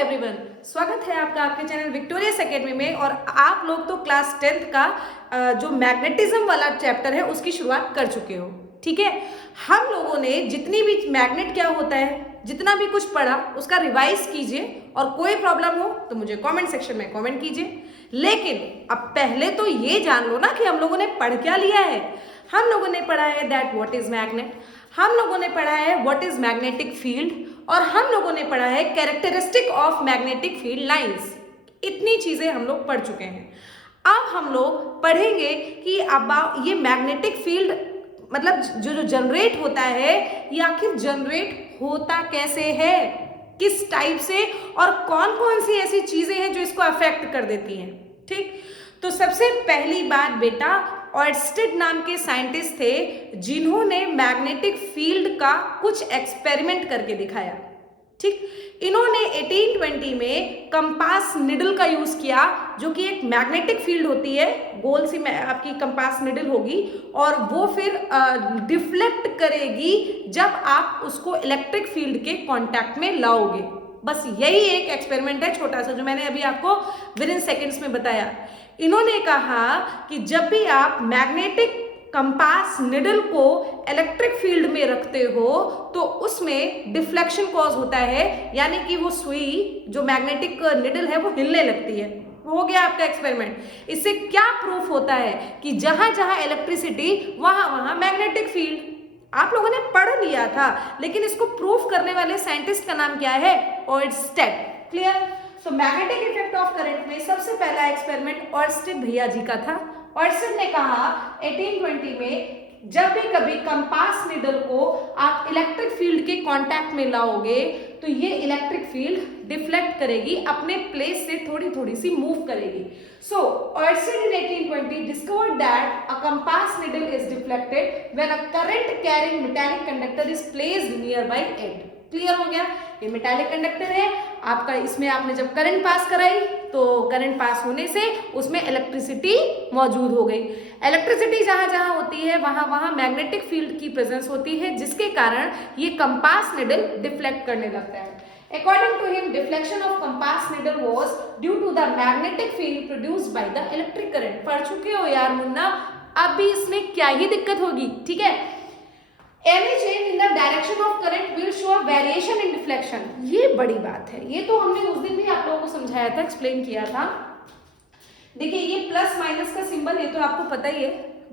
Everyone, स्वागत है आपका आपके चैनल विक्टोरियस एकेडमी में। और आप लोग तो क्लास 10th का जो मैग्नेटिज्म वाला चैप्टर है उसकी शुरुआत कर चुके हो। ठीक है, हम लोगों ने जितनी भी मैग्नेट क्या होता है, जितना भी कुछ पढ़ा उसका रिवाइज कीजिए और कोई प्रॉब्लम हो तो मुझे कमेंट सेक्शन में कमेंट कीजिए। लेकिन अब पहले तो ये जान लो ना कि हम लोगों ने पढ़ क्या लिया है। हम लोगों ने पढ़ा है दैट व्हाट इज मैग्नेट, हम लोगों ने पढ़ा है व्हाट इज मैग्नेटिक फील्ड, और हम लोगों ने पढ़ा है characteristic of magnetic field lines. इतनी चीजें हम लोग पढ़ चुके हैं। अब हम लोग पढ़ेंगे कि अब ये मैग्नेटिक फील्ड मतलब जो जनरेट होता है ये आखिर जनरेट होता कैसे है, किस टाइप से, और कौन कौन सी ऐसी चीजें हैं जो इसको अफेक्ट कर देती हैं। ठीक, तो सबसे पहली बात बेटा, ऑर्स्टेड नाम के साइंटिस्ट थे जिन्होंने मैग्नेटिक फील्ड का कुछ एक्सपेरिमेंट करके दिखाया। ठीक, इन्होंने 1820 में कंपास निडल का यूज किया, जो कि एक मैग्नेटिक फील्ड होती है, गोल सी आपकी कंपास निडल होगी और वो फिर डिफ्लेक्ट करेगी जब आप उसको इलेक्ट्रिक फील्ड के कांटेक्ट में लाओगे। बस यही एक एक्सपेरिमेंट है छोटा सा जो मैंने अभी आपको विद इन सेकेंड्स में बताया। इन्होंने कहा कि जब भी आप मैग्नेटिक कंपास निडल को इलेक्ट्रिक फील्ड में रखते हो तो उसमें डिफ्लेक्शन कॉज होता है, यानी कि वो सुई जो मैग्नेटिक निडल है वो हिलने लगती है। हो गया आपका एक्सपेरिमेंट। इससे क्या प्रूफ होता है कि जहां जहां इलेक्ट्रिसिटी वहां वहां मैग्नेटिक फील्ड। आप लोगों ने पढ़ लिया था, लेकिन इसको प्रूफ करने वाले साइंटिस्ट का नाम क्या है? Oersted. Clear? So magnetic effect of current में सबसे पहला एक्सपेरिमेंट ऑर्स्टेड भैया जी का था। ऑर्स्टेड ने कहा 1820 में जब भी कभी कंपास निडल को आप इलेक्ट्रिक फील्ड के कांटेक्ट में लाओगे तो ये इलेक्ट्रिक फील्ड डिफ्लेक्ट करेगी, अपने प्लेस से थोड़ी थोड़ी सी मूव करेगी। So Oersted in 1820 discovered that a compass needle is deflected when a current carrying metallic conductor is placed nearby it. Clear हो गया? ये मेटालिक कंडक्टर है आपका, इसमें आपने जब करंट पास कराई तो करंट पास होने से उसमें इलेक्ट्रिसिटी मौजूद हो गई। इलेक्ट्रिसिटी जहां जहां होती है वहां वहां मैग्नेटिक फील्ड की प्रेजेंस होती है, जिसके कारण ये कंपास निडल डिफ्लेक्ट करने लगता है। According to him, deflection of compass needle was due to the magnetic field produced by the electric current। पढ़ चुके हो यार मुन्ना, अब भी इसमें क्या ही दिक्कत होगी। ठीक है, Any change in the direction of current will show a variation in deflection। ये बड़ी बात है, ये तो हमने उस दिन भी आप लोगों को समझाया था, एक्सप्लेन किया था। देखिए ये प्लस माइनस का सिंबल, ये तो आपको पता ही है।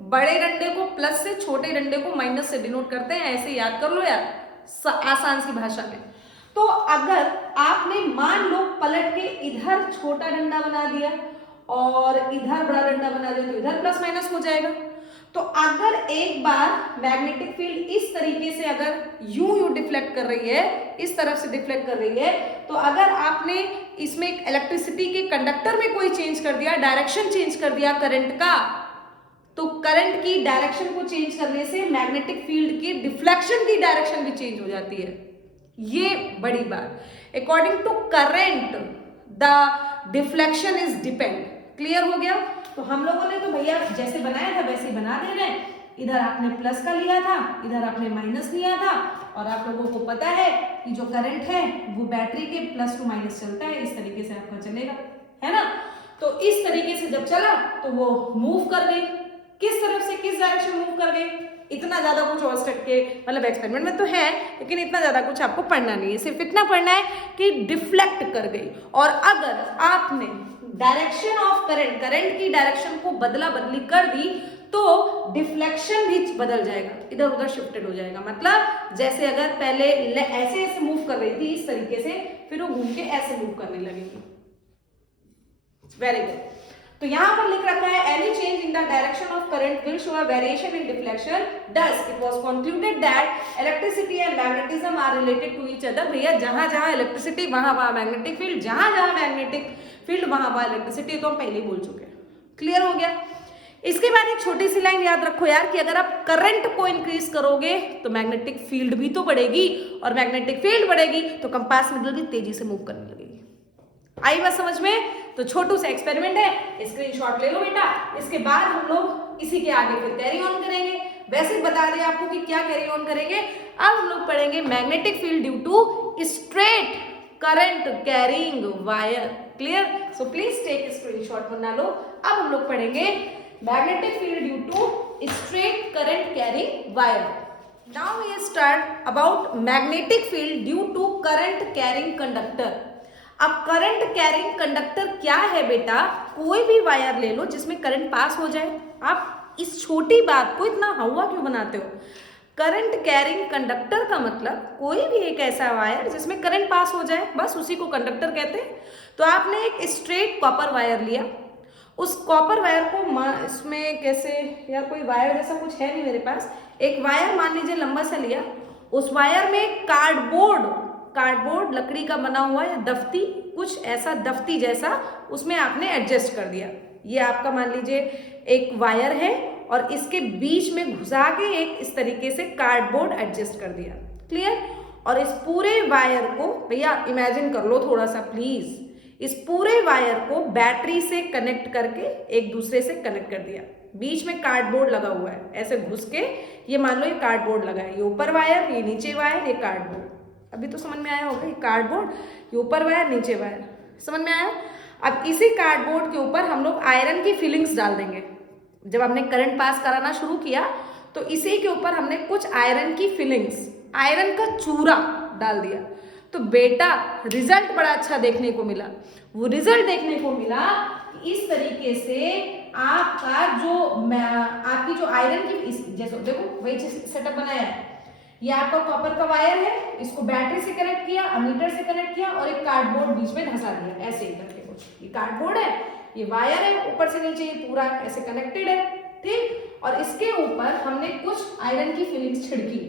बड़े डंडे को प्लस से, छोटे डंडे को माइनस से डिनोट करते हैं, ऐसे याद कर लो यार आसान सी भाषा में। तो अगर आपने मान लो पलट के इधर छोटा डंडा बना दिया और इधर बड़ा डंडा बना दिया तो इधर प्लस माइनस हो जाएगा। तो अगर एक बार मैग्नेटिक फील्ड इस तरीके से अगर यूं डिफ्लेक्ट कर रही है, इस तरफ से डिफ्लेक्ट कर रही है, तो अगर आपने इसमें इलेक्ट्रिसिटी के कंडक्टर में कोई चेंज कर दिया, डायरेक्शन चेंज कर दिया करंट का, तो करंट की डायरेक्शन को चेंज करने से मैग्नेटिक फील्ड की डिफ्लेक्शन की डायरेक्शन भी चेंज हो जाती है। ये बड़ी बात। According to current the deflection is depend. Clear हो गया? तो हम लोगों ने तो भैया जैसे बनाया था वैसे बना दे रहे हैं। इधर आपने प्लस का लिया था, इधर आपने माइनस लिया था, और आप लोगों को पता है कि जो करंट है वो बैटरी के प्लस टू माइनस चलता है, इस तरीके से आपका चलेगा, है ना? तो इस तरीके से जब चला तो वो मूव कर गई, किस तरफ से किस डायरेक्शन मूव कर गई। इतना ज्यादा कुछ ऑर्स्टेड के मतलब एक्सपेरिमेंट में तो है, लेकिन इतना ज्यादा कुछ आपको पढ़ना नहीं है, सिर्फ इतना पढ़ना है कि डिफ्लेक्ट कर गई। और अगर आपने डायरेक्शन ऑफ करंट, करंट की डायरेक्शन को बदला बदली कर दी तो डिफ्लेक्शन भी बदल जाएगा, इधर उधर शिफ्टेड हो जाएगा। मतलब जैसे अगर पहले ऐसे ऐसे मूव कर रही थी इस तरीके से, फिर वो घूम के ऐसे मूव करने लगेगी। Very good. तो यहां पर लिख रखा है any change in the direction of current will show a variation in deflection. Thus it was concluded that electricity and magnetism are related to each other. भैया जहां जहां इलेक्ट्रिसिटी वहां वहां मैग्नेटिक फील्ड, जहां जहां मैग्नेटिक फील्ड वहां वहां electricity, तो हम पहले ही बोल चुके हैं। क्लियर हो गया? इसके बाद एक छोटी सी लाइन याद रखो यार कि अगर आप करंट को इंक्रीज करोगे तो मैग्नेटिक फील्ड भी तो बढ़ेगी, और मैग्नेटिक फील्ड बढ़ेगी तो कंपास निडल भी तेजी से मूव करने लगेगी। आई बात समझ में? तो छोटू सा एक्सपेरिमेंट है, स्क्रीनशॉट ले लो बेटा। इसके बाद हम लोग इसी के आगे फिर कैरी ऑन करेंगे। वैसे बता दें आपको कि क्या कैरी ऑन करेंगे। अब हम लोग पढ़ेंगे magnetic field due to straight current carrying wire. Clear? So please take screenshot बना लो। अब हम लोग पढ़ेंगे magnetic field due to straight current carrying wire. Now we start about magnetic field due to current carrying conductor. अब current carrying conductor क्या है बेटा? कोई भी वायर ले लो जिसमें करंट पास हो जाए। आप इस छोटी बात को इतना हवा क्यों बनाते हो? करंट कैरिंग कंडक्टर का मतलब कोई भी एक ऐसा वायर जिसमें करंट पास हो जाए, बस उसी को कंडक्टर कहते हैं। तो आपने एक स्ट्रेट कॉपर वायर लिया, उस कॉपर वायर को इसमें कैसे, यार कोई वायर जैसा कुछ है नहीं मेरे पास, एक वायर मान लीजिए लंबा सा लिया, उस वायर में कार्डबोर्ड लकड़ी का बना हुआ या दफ्ती, कुछ ऐसा दफ्ती जैसा उसमें आपने एडजस्ट कर दिया। ये आपका मान लीजिए एक वायर है और इसके बीच में घुसा के एक इस तरीके से कार्डबोर्ड एडजस्ट कर दिया। क्लियर? और इस पूरे वायर को भैया इमेजिन कर लो थोड़ा सा प्लीज, इस पूरे वायर को बैटरी से कनेक्ट करके एक दूसरे से कनेक्ट कर दिया। बीच में कार्डबोर्ड लगा हुआ है, ऐसे घुस के ये मान लो ये कार्डबोर्ड लगा है, ये ऊपर वायर, ये नीचे वायर, ये कार्डबोर्ड। अभी तो समझ में आया होगा, ये कार्डबोर्ड, ये ऊपर वायर, नीचे वायर, समझ में आया? अब इसी कार्डबोर्ड के ऊपर हम लोग आयरन की फिलिंग्स डाल देंगे। जब हमने करंट पास कराना शुरू किया तो इसी के ऊपर हमने कुछ आयरन की फिलिंग्स, आयरन का चूरा डाल दिया। तो बेटा रिजल्ट बड़ा अच्छा देखने को मिला। वो रिजल्ट देखने को मिला कि इस तरीके से आपका आपकी जो आयरन की जैसे देखो वही सेटअप बनाया है। ये आपका कॉपर का वायर है, इसको बैटरी से कनेक्ट किया, अमीटर से कनेक्ट किया और एक कार्डबोर्ड बीच में धंसा दिया, ऐसे ही करके कुछ। ये कार्डबोर्ड है, ये वायर है, ऊपर से नीचे ये पूरा ऐसे कनेक्टेड है, ठीक। और इसके ऊपर हमने कुछ आयरन की फिलिंग्स छिड़की।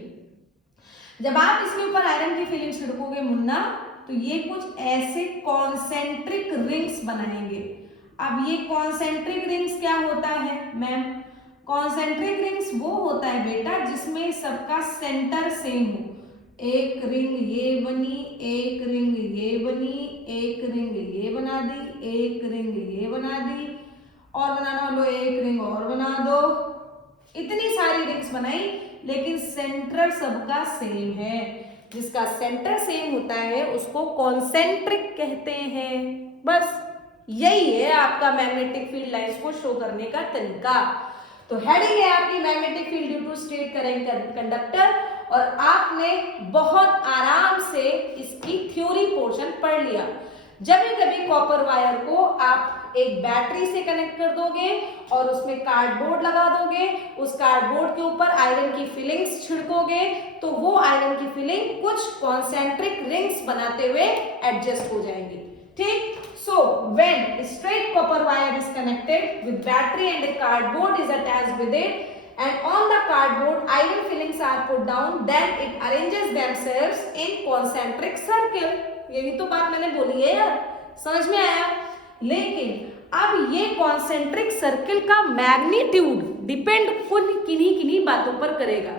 जब आप इसके ऊपर आयरन की फिलिंग छिड़कोगे मुन्ना, तो ये कुछ ऐसे कॉन्सेंट्रिक रिंग्स बनाएंगे। अब ये कॉन्सेंट्रिक रिंग्स क्या होता है मैम? कॉन्सेंट्रिक रिंग्स वो होता है बेटा जिसमें सबका सेंटर सेम हो। एक रिंग ये बनी, एक रिंग ये बनी, एक रिंग ये बना दी, एक रिंग ये बना दी, और बनाना लो एक रिंग और बना दो। इतनी सारी रिंग्स बनाई लेकिन सेंटर सबका सेम है। जिसका सेंटर सेम होता है उसको कॉन्सेंट्रिक कहते हैं। बस यही है आपका मैग्नेटिक फील्ड लाइंस को शो करने का तरीका। तो हेडिंग है आपकी magnetic field due to straight current conductor, और आपने बहुत आराम से इसकी थ्योरी पोर्शन पढ़ लिया। जब कभी कॉपर वायर को आप एक बैटरी से कनेक्ट कर दोगे और उसमें कार्डबोर्ड लगा दोगे, उस कार्डबोर्ड के ऊपर आयरन की फिलिंग्स छिड़कोगे, तो वो आयरन की फिलिंग कुछ कॉन्सेंट्रिक रिंग्स बनाते हुए एडजस्ट हो जाएंगी, ठीक। So when straight copper wire is connected with battery and a cardboard is attached with it, and on the cardboard iron fillings are put down, then it arranges themselves in concentric circle। यही तो बात मैंने बोली है यार, समझ में आया? लेकिन अब ये कॉन्सेंट्रिक सर्किल का मैग्नीट्यूड डिपेंड किन्हीं बातों पर करेगा।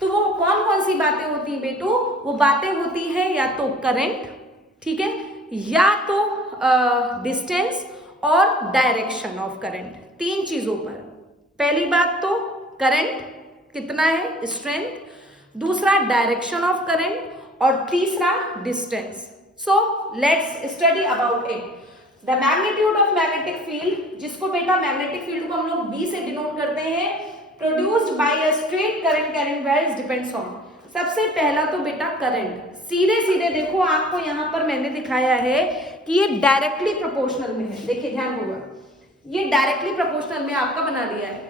तो वो कौन कौन सी बातें होती हैं बेटू? वो बातें होती हैं या तो करंट, ठीक है, या तो डिस्टेंस और डायरेक्शन ऑफ करंट, तीन चीजों पर। पहली बात तो करंट कितना है, स्ट्रेंथ, दूसरा डायरेक्शन ऑफ करंट, और तीसरा distance. So let's study about it. The magnitude of magnetic field, जिसको बेटा मैग्नेटिक फील्ड को हम लोग बी से डिनोट करते हैं, produced by a straight current carrying wire depends on. सबसे पहला तो बेटा करंट, सीधे सीधे देखो आपको यहां पर मैंने दिखाया है कि ये डायरेक्टली प्रोपोर्शनल में है। देखिए ध्यान होगा, ये डायरेक्टली प्रोपोर्शनल में आपका बना दिया है।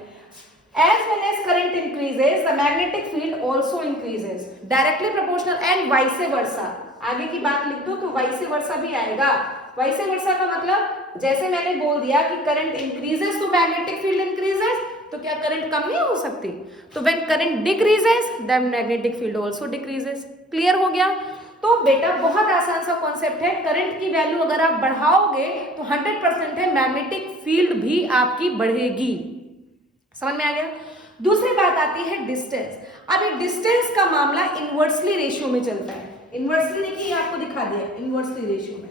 As well as current increases, the magnetic field also increases. Directly proportional and vice versa. आगे की बात लिख दो तो vice versa भी आएगा। vice versa का मतलब जैसे मैंने बोल दिया कि current increases तो magnetic field increases, तो क्या करंट कम नहीं हो सकती? तो when current decreases, then magnetic field also decreases. Clear हो गया? तो बेटा बहुत आसान सा कॉन्सेप्ट है, करंट की वैल्यू अगर आप बढ़ाओगे तो 100% है मैग्नेटिक फील्ड भी आपकी बढ़ेगी। समझ में आ गया? दूसरी बात आती है डिस्टेंस। अब ये डिस्टेंस का मामला इनवर्सली रेशियो में चलता है। इनवर्सली देखिए आपको दिखा दिया, इनवर्सली रेशियो में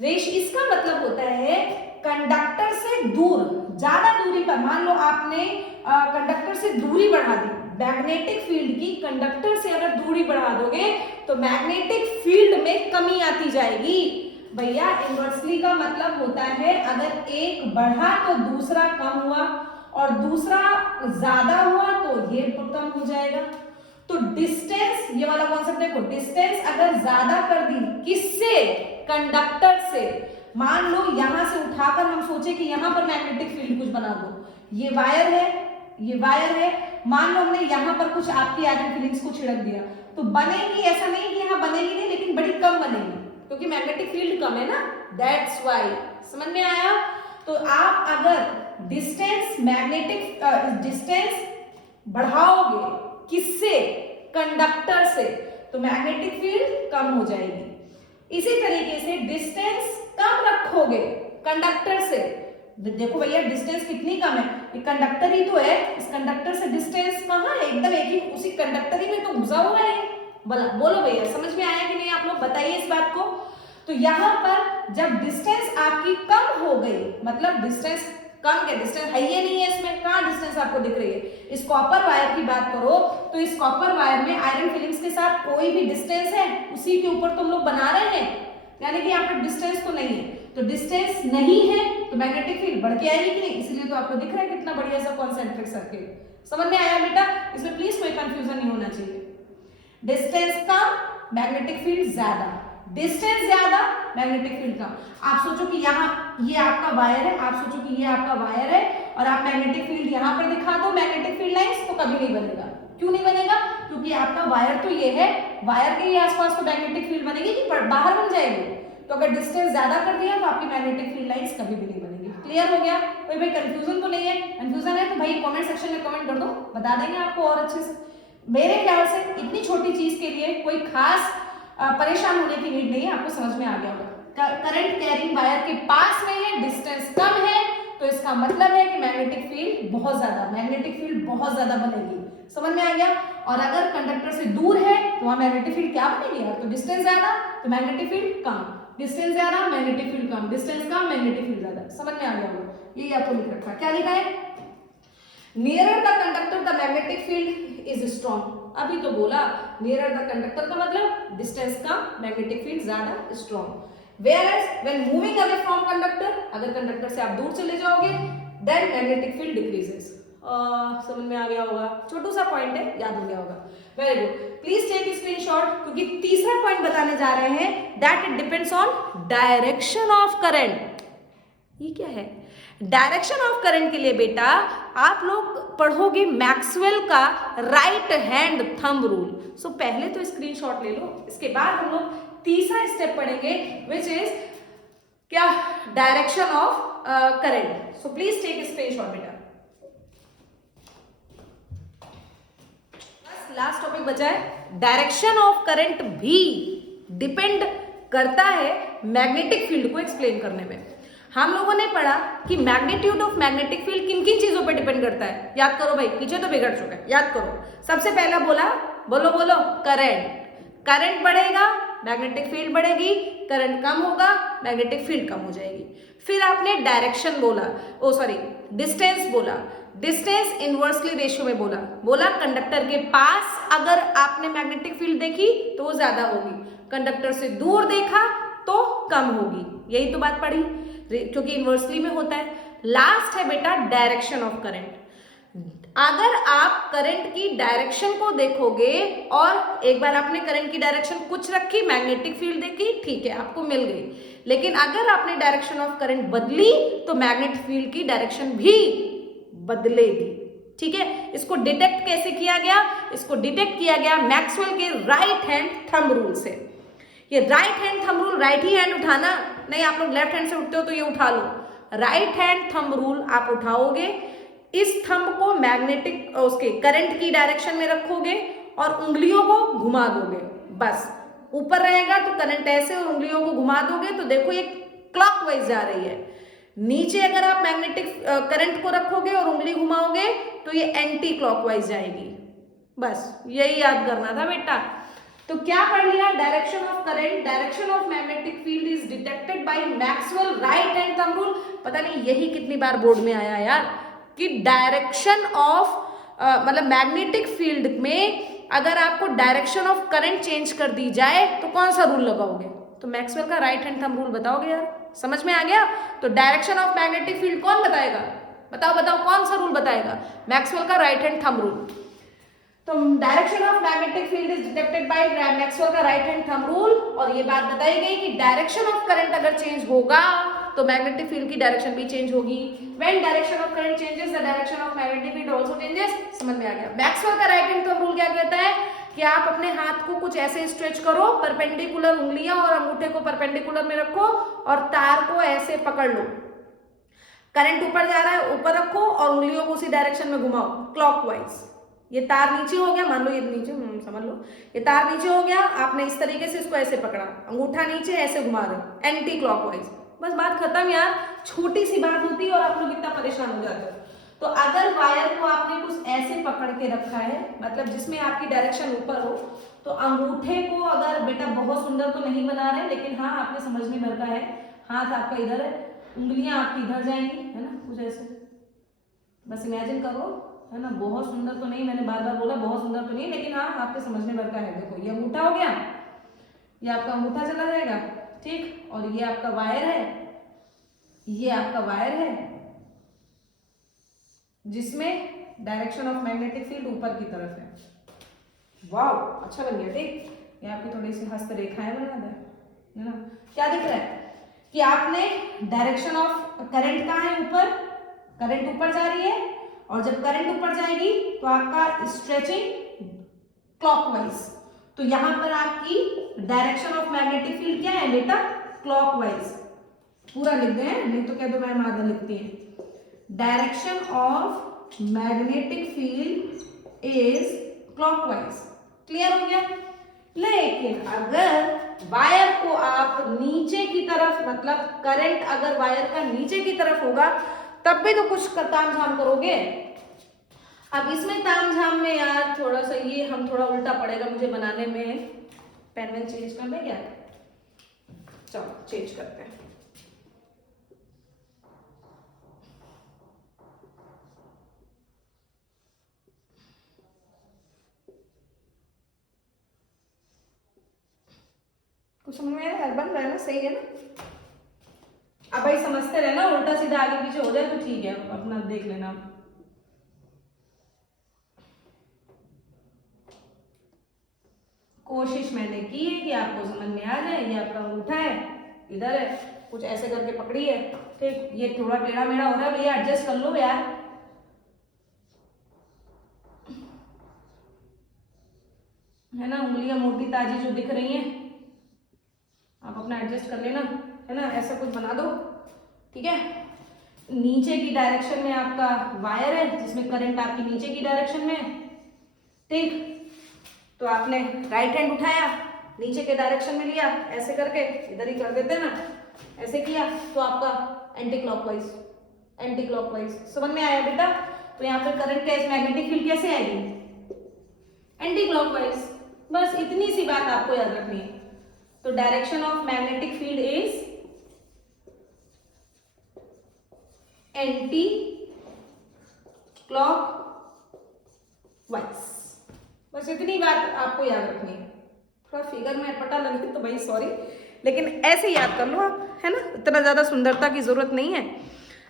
इसका मतलब होता है कंडक्टर से दूर, ज्यादा दूरी पर, मान लो आपने कंडक्टर से दूरी बढ़ा दी, मैग्नेटिक फील्ड की कंडक्टर से अगर दूरी बढ़ा दोगे तो मैग्नेटिक फील्ड में कमी आती जाएगी। भैया इनवर्सली का मतलब होता है अगर एक बढ़ा तो दूसरा कम हुआ और दूसरा ज्यादा हुआ तो ये कम हो जाएगा। तो डिस्टेंस, ये वाला कॉन्सेप्ट देखो, डिस्टेंस अगर ज्यादा कर दी किससे, कंडक्टर से, मान लो यहां से उठाकर हम सोचे कि यहां पर मैग्नेटिक फील्ड कुछ बना दो, ये वायर है, ये वायर है, मान लो हमने यहां पर कुछ आपकी आयरन फिलिंग्स को छिड़क दिया तो बनेगी, ऐसा नहीं कि यहां बनेगी नहीं, लेकिन बड़ी कम बनेगी क्योंकि मैग्नेटिक फील्ड कम है ना, दैट्स वाई। समझ में आया? तो आप अगर डिस्टेंस, मैग्नेटिक डिस्टेंस बढ़ाओगे किससे, कंडक्टर से, तो मैग्नेटिक फील्ड कम हो जाएगी। इसी तरीके से डिस्टेंस कम रखोगे कंडक्टर से, देखो भैया डिस्टेंस कितनी कम है, ये कंडक्टर ही तो है, इस कंडक्टर से डिस्टेंस कहाँ है, एकदम एक ही उसी कंडक्टर ही में तो घुसा हुआ है। बोलो भैया समझ में आया कि नहीं, आप लोग बताइए इस बात को। तो यहाँ पर जब डिस्टेंस आपकी कम हो गई, मतलब डिस्टेंस कम, क्या डिस्टेंस है ये नहीं है इसमें, कहाँ डिस्टेंस आपको दिख रही है, इस कॉपर वायर की बात करो तो इस कॉपर वायर में आयरन फिलिंग्स के साथ कोई भी डिस्टेंस है, उसी के ऊपर तुम लोग बना रहे हैं, यानी कि यहाँ पर डिस्टेंस तो नहीं है। तो डिस्टेंस नहीं है तो मैग्नेटिक फील्ड बढ़ के आएगी कि नहीं, इसलिए तो आपको दिख रहा है कितना बढ़िया सा कॉन्सेंट्रिक सर्किल। समझ में आया बेटा? इसमें प्लीज कोई कंफ्यूजन नहीं होना चाहिए। डिस्टेंस कम, मैग्नेटिक फील्ड ज्यादा, डिस्टेंस ज्यादा, मैग्नेटिक फील्ड कम। आप सोचो कि यहाँ ये आपका वायर है, आप सोचो कि ये आपका वायर है और आप मैग्नेटिक फील्ड यहाँ पर दिखा दो, मैग्नेटिक फील्ड लाइंस, तो कभी नहीं बनेगा। क्यों नहीं बनेगा? क्योंकि आपका वायर तो ये है, वायर के ही आसपास तो मैग्नेटिक फील्ड बनेगी कि बाहर बन जाएगी। तो अगर डिस्टेंस ज्यादा कर दिया तो आपकी मैग्नेटिक फील्ड लाइंस कभी भी नहीं बनेगी। क्लियर हो गया? कोई भाई कंफ्यूजन तो नहीं है? कंफ्यूजन है तो भाई कमेंट सेक्शन में कमेंट कर दो, बता देंगे आपको और अच्छे से। मेरे ख्याल से इतनी छोटी चीज के लिए कोई खास परेशान होने की नीड नहीं है, आपको समझ में आ गया होगा। करंट कैरिंग वायर के पास में है, डिस्टेंस कम है, तो इसका मतलब है कि मैग्नेटिक फील्ड बहुत ज्यादा, मैग्नेटिक फील्ड बहुत ज्यादा बनेगी। समझ में आ गया? और अगर कंडक्टर से दूर है तो वहां मैग्नेटिक फील्ड क्या बनेगी यार, तो डिस्टेंस ज्यादा तो मैग्नेटिक फील्ड कम, डिस्टेंस ज्यादा मैग्नेटिक फील्ड कम, डिस्टेंस कम मैग्नेटिक फील्ड ज्यादा। समझ में आ गया होगा? यही आपको लिख रखा है। क्या लिखा है? Nearer the conductor the magnetic field is strong. अभी तो बोला नियरर द कंडक्टर का मतलब डिस्टेंस कम, मैग्नेटिक फील्ड ज्यादा, strong. Whereas when moving away from conductor, अगर कंडक्टर से आप दूर चले जाओगे then magnetic field decreases। समझ में आ गया होगा? छोटू सा पॉइंट है, याद हो गया होगा। Very good, please take screenshot, क्योंकि तीसरा पॉइंट बताने जा रहे हैं that it depends on direction of current. ये क्या है? डायरेक्शन ऑफ करंट के लिए बेटा आप लोग पढ़ोगे मैक्सवेल का राइट हैंड थंब रूल। सो पहले तो स्क्रीनशॉट ले लो, इसके बाद हम लोग तीसरा स्टेप पढ़ेंगे विच इज क्या, direction of current. So please take screenshot बेटा। बस लास्ट टॉपिक बचा है, डायरेक्शन ऑफ करंट भी डिपेंड करता है मैग्नेटिक फील्ड को एक्सप्लेन करने में। हम लोगों ने पढ़ा कि मैग्नीट्यूड ऑफ मैग्नेटिक फील्ड किन किन चीजों पर डिपेंड करता है, याद करो भाई, पीछे तो बिगड़ चुका है, याद करो। सबसे पहला बोला, बोलो बोलो, करंट। करंट बढ़ेगा मैग्नेटिक फील्ड बढ़ेगी, करंट कम होगा मैग्नेटिक फील्ड कम हो जाएगी। फिर आपने डायरेक्शन बोला, ओ सॉरी डिस्टेंस बोला, डिस्टेंस इनवर्सली रेशियो में बोला, बोला कंडक्टर के पास अगर आपने मैग्नेटिक फील्ड देखी तो वो ज्यादा होगी, कंडक्टर से दूर देखा तो कम होगी। यही तो बात पढ़ी, क्योंकि इनवर्सली में होता है। लास्ट है बेटा डायरेक्शन ऑफ करंट। अगर आप करंट की डायरेक्शन को देखोगे और एक बार आपने करंट की डायरेक्शन कुछ रखी, मैग्नेटिक फील्ड देखी, ठीक है आपको मिल गई, लेकिन अगर आपने डायरेक्शन ऑफ करंट बदली तो मैग्नेटिक फील्ड की डायरेक्शन भी बदलेगी। ठीक है, इसको डिटेक्ट कैसे किया गया? इसको डिटेक्ट किया गया मैक्सवेल के राइट हैंड थंब रूल से। ये right hand thumb rule, right ही हैंड उठाना नहीं, आप लोग लेफ्ट हैंड से उठते हो तो ये उठा लो। राइट हैंड थंब रूल आप उठाओगे, इस थंब को मैग्नेटिक उसके करंट की डायरेक्शन में रखोगे और उंगलियों को घुमा दोगे, बस ऊपर रहेगा तो करंट ऐसे, और उंगलियों को घुमा दोगे तो देखो ये क्लॉकवाइज जा रही है। नीचे अगर आप मैग्नेटिक करंट को रखोगे और उंगली घुमाओगे तो ये एंटी क्लॉकवाइज जाएगी। बस यही याद करना था बेटा। तो क्या पढ़ लिया? Direction of current, direction of magnetic field is detected by Maxwell right hand thumb rule. पता नहीं यही कितनी बार बोर्ड में आया यार कि डायरेक्शन ऑफ मतलब मैग्नेटिक फील्ड में अगर आपको डायरेक्शन ऑफ करंट चेंज कर दी जाए तो कौन सा रूल लगाओगे? तो मैक्सवेल का राइट हैंड थंब रूल बताओगे यार, समझ में आ गया? तो डायरेक्शन ऑफ मैग्नेटिक फील्ड कौन बताएगा? बताओ बताओ कौन सा रूल बताएगा? मैक्सवेल का राइट हैंड थंब रूल। तो direction of magnetic field is detected by Maxwell का राइट हैंड थंब रूल। और ये बात बताई गई कि डायरेक्शन ऑफ करंट अगर चेंज होगा तो मैग्नेटिक फील्ड की डायरेक्शन भी चेंज होगी। When direction of current changes the direction of magnetic field also changes. समझ में आ गया? मैक्सवेल का राइट हैंड थंब रूल क्या कहता है कि आप अपने हाथ को कुछ ऐसे स्ट्रेच करो, परपेंडिकुलर उंगलियां और अंगूठे को परपेंडिकुलर में रखो और तार को ऐसे पकड़ लो। करंट ऊपर जा रहा है, ऊपर रखो और उंगलियों को उसी डायरेक्शन में घुमाओ क्लॉकवाइज। ये तार नीचे हो गया, मान लो ये नीचे, समझ लो ये तार नीचे हो गया, आपने इस तरीके से इसको ऐसे पकड़ा, अंगूठा नीचे ऐसे घुमा रहे, एंटी क्लॉकवाइज। बस बात खत्म यार, छोटी सी बात होती है और आप लोग इतना परेशान हो जाते हो। तो अगर वायर को आपने कुछ ऐसे पकड़ के रखा है, मतलब जिसमें आपकी डायरेक्शन ऊपर हो, तो अंगूठे को अगर बेटा बहुत सुंदर तो नहीं बना रहे, लेकिन हाँ आपके समझने भर का है, हाथ आपका इधर है, उंगलियां आपकी इधर जाएंगी, है ना, कुछ ऐसे, बस इमेजिन करो, है ना। बहुत सुंदर तो नहीं, मैंने बार बार बोला बहुत सुंदर तो नहीं, लेकिन हाँ आपके समझने भर का है। देखो ये अंगूठा हो गया, ये आपका अंगूठा चला जाएगा, ठीक, और ये आपका वायर है, ये आपका वायर है जिसमें डायरेक्शन ऑफ मैग्नेटिक फील्ड ऊपर की तरफ है। वाह अच्छा बन गया, ठीक। ये आपकी थोड़ी सी हस्त रेखाएं बना दे, है ना। क्या दिख रहा है कि आपने डायरेक्शन ऑफ करंट कहाँ है? ऊपर, करंट ऊपर जा रही है, और जब करंट ऊपर जाएगी तो आपका स्ट्रेचिंग क्लॉकवाइज। तो यहां पर आपकी डायरेक्शन ऑफ मैग्नेटिक फील्ड क्या है बेटा? क्लॉकवाइज। पूरा लिख दें, नहीं तो कह दो मैम आधा लिखती है। Direction of magnetic field is clockwise. Clear हो गया? लेकिन अगर वायर को आप नीचे की तरफ, मतलब करंट अगर वायर का नीचे की तरफ होगा तब भी तो कुछ ताम झाम करोगे। अब इसमें ताम झाम में यार थोड़ा सा ये हम थोड़ा उल्टा पड़ेगा मुझे बनाने में। पेन वेन चेंज कर दें क्या? चलो चेंज करते हैं। कुछ समझ में आया? बन रहा है ना? सही है ना? अब भाई समझते रहना, उल्टा सीधा आगे पीछे हो जाए तो ठीक है, अपना देख लेना। कोशिश मैंने की है कि आपको समझ में आ जाए। ये आपका अंगूठा है, इधर है, कुछ ऐसे करके पकड़ी है, ठीक। ये थोड़ा टेढ़ा मेढ़ा हो रहा है भैया, एडजस्ट कर लो यार, है ना। उंगलियां मोटी ताजी जो दिख रही हैं आप अपना एडजस्ट कर लेना, है ना। ऐसा कुछ बना दो, ठीक है। नीचे की डायरेक्शन में आपका वायर है जिसमें करंट आपकी नीचे की डायरेक्शन में है, ठीक। तो आपने राइट हैंड उठाया, नीचे के डायरेक्शन में लिया, ऐसे करके इधर ही कर देते ना, ऐसे किया तो आपका एंटी क्लॉकवाइज, एंटी क्लॉकवाइज। समझ में आया बेटा? तो यहाँ पर करंट कैसे, मैग्नेटिक फील्ड कैसे आएगी? Anti clockwise. बस इतनी सी बात आपको याद रखनी है। तो direction of magnetic field is anti clockwise. बस इतनी बात आपको याद रखनी है। थोड़ा फिगर में पता लगे तो भाई सॉरी, लेकिन ऐसे याद कर लो आप, है ना। इतना ज्यादा सुंदरता की जरूरत नहीं है,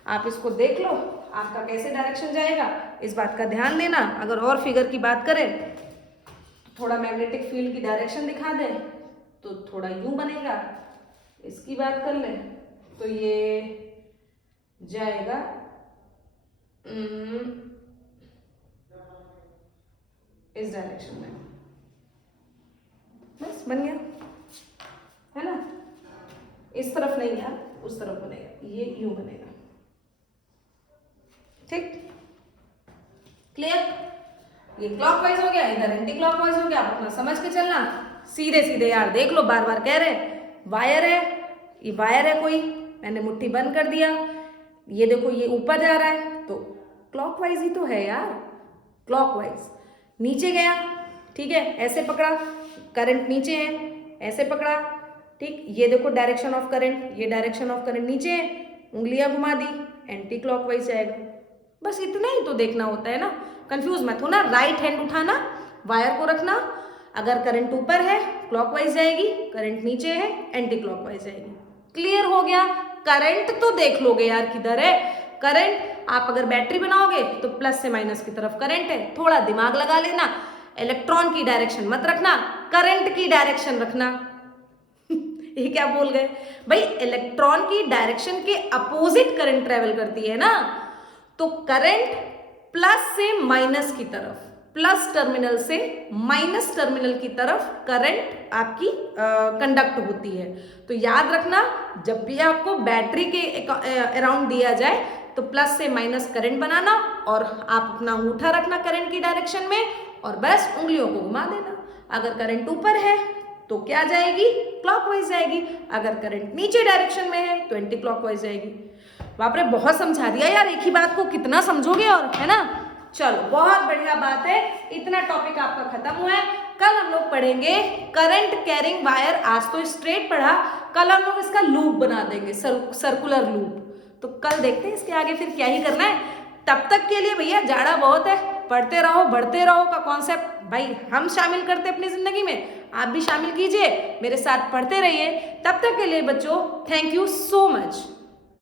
आप इसको देख लो आपका कैसे डायरेक्शन जाएगा, इस बात का ध्यान देना। अगर और फिगर की बात करें, थोड़ा मैग्नेटिक फील्ड की डायरेक्शन दिखा दे तो थोड़ा यूं बनेगा। इसकी बात कर ले तो ये जाएगा इस डायरेक्शन में। बस बन गया, है ना। इस तरफ नहीं यार, उस तरफ बनेगा, ये यूं बनेगा, ठीक। क्लियर? ये क्लॉकवाइज हो गया, इधर एंटी क्लॉकवाइज हो गया। आप अपना समझ के चलना, सीधे सीधे यार देख लो, बार बार कह रहे वायर है, ये वायर है कोई, मैंने मुट्ठी बंद कर दिया, ये देखो ये ऊपर जा रहा है तो क्लॉकवाइज ही तो है यार, क्लॉकवाइज। नीचे गया, ठीक है, ऐसे पकड़ा, करंट नीचे है, ऐसे पकड़ा, ठीक। ये देखो डायरेक्शन ऑफ करंट, ये डायरेक्शन ऑफ करंट नीचे है, उंगलियां घुमा दी, एंटी क्लॉकवाइज जाएगा। बस इतना ही तो देखना होता है ना, कंफ्यूज मत होना। राइट हैंड उठाना, वायर को रखना, अगर करंट ऊपर है क्लॉकवाइज जाएगी, करंट नीचे है एंटी क्लॉकवाइज जाएगी। क्लियर हो गया? करंट तो देख लोगे यार किधर है करंट। आप अगर बैटरी बनाओगे तो प्लस से माइनस की तरफ करंट है, थोड़ा दिमाग लगा लेना, इलेक्ट्रॉन की डायरेक्शन मत रखना, करंट की डायरेक्शन रखना। ये क्या बोल गए भाई, इलेक्ट्रॉन की डायरेक्शन के अपोजिट करंट ट्रेवल करती है ना, तो करंट प्लस से माइनस की तरफ, प्लस टर्मिनल से माइनस टर्मिनल की तरफ करंट आपकी कंडक्ट होती है। तो याद रखना, जब भी आपको बैटरी के अराउंड दिया जाए तो प्लस से माइनस करंट बनाना और आप अपना अंगूठा रखना करंट की डायरेक्शन में और बस उंगलियों को घुमा देना। अगर करंट ऊपर है तो क्या जाएगी, क्लॉकवाइज जाएगी, अगर करंट नीचे डायरेक्शन में है तो एंटी क्लॉकवाइज जाएगी। बाप रे, बहुत समझा दिया यार, एक ही बात को कितना समझोगे, और है ना। चलो बहुत बढ़िया बात है, इतना टॉपिक आपका खत्म हुआ है। कल हम लोग पढ़ेंगे करंट कैरिंग वायर। आज तो स्ट्रेट पढ़ा, कल हम लोग इसका लूप बना देंगे, सर्कुलर लूप। तो कल देखते हैं इसके आगे फिर क्या ही करना है। तब तक के लिए भैया जाड़ा बहुत है, पढ़ते रहो बढ़ते रहो का कॉन्सेप्ट भाई हम शामिल करते अपनी जिंदगी में, आप भी शामिल कीजिए, मेरे साथ पढ़ते रहिए। तब तक के लिए बच्चों थैंक यू सो मच।